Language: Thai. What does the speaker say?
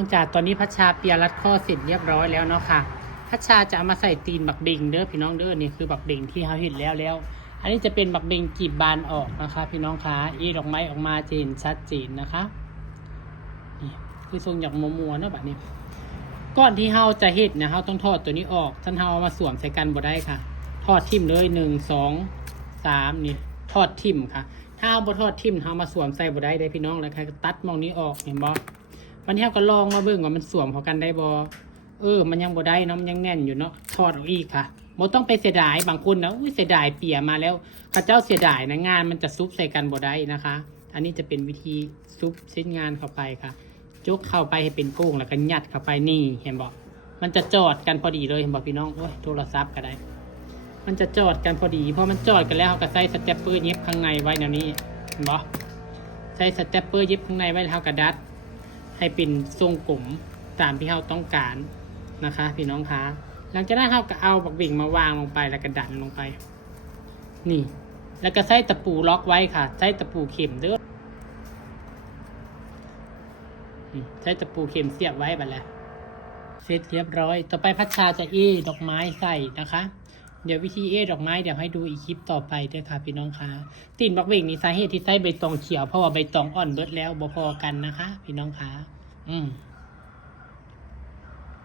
องจากตอนนี้พัชชาเปียรัดข้อเสร็จเรียบร้อยแล้วเนาะค่ะพัชชาจะเอามาใส่ตีนบักเด้งเด้อพี่น้องเด้อนี่คือบักเด้งที่เขาเห็นแล้วอันนี้จะเป็นบักเด้งกีบบานออกนะคะพี่น้องคะดอกไม้ออกมาจะเห็นชัดเจนนะคะนี่คือทรงอย่างมัวๆเนาะแบบนี้ก่อนที่เราจะเห็ดเนี่ยเราต้องทอดตัวนี้ออกท่านเราเอามาสวมใส่กันบ่ได้ค่ะทอดทิ่มเลย1 2 3นี่ทอดทิ่มค่ะถ้าเอาบ่ทอดทิ่มเรามาสวมใส่บ่ได้พี่น้องแล้วค่ะตัดมองนี้ออกเห็นบ่วันนี้เราก็ลองมาเบิ่งว่ามันสวมเข้ากันได้บ่มันยังบ่ได้เนาะมันยังแน่นอยู่เนาะทอดออกอีกค่ะบ่ต้องไปเสียดายบางคนนะเสียดายเปียมาแล้วข้าเจ้าเสียดายนะงานมันจะซุบใส่กันบ่ได้นะคะอันนี้จะเป็นวิธีซุบชิ้นงานเข้าไปค่ะจุกเข้าไปให้เป็นโก้งแล้วก็ยัดเข้าไปนี่เห็นบ่มันจะจอดกันพอดีเลยเห็นบ่พี่น้องโอ้ยโทรศัพท์ก็ได้มันจะจอดกันพอดีเพราะมันจอดกันแล้วเราก็ใส่สเตปเปอร์เย็บข้างในไว้แนวนี้เห็นบ่ใส่สเตปเปอร์เย็บข้างในไว้แล้วก็ดัดให้เป็นทรงกลมตามที่เราต้องการนะคะพี่น้องคะหลังจากนั้นเราก็เอาบักบิ่งมาวางลงไปแล้วก็ดันลงไปนี่แล้วก็ใส่ตะปูล็อกไว้ค่ะใส่ตะปูเข็มเด้อใช้ตะปูเข็มเสียบไว้ไปแล้วเสร็จเรียบร้อยต่อไปพัชชาจะดอกไม้ใส่นะคะเดี๋ยววิธีดอกไม้เดี๋ยวให้ดูอีกคลิปต่อไปด้วยค่ะพี่น้องคะตีนบักเบ่งนี่สาเหตุที่ใส่ใบตองเขียวเพราะว่าใบตองอ่อนเบิดแล้วบ่พอกันนะคะพี่น้องคะ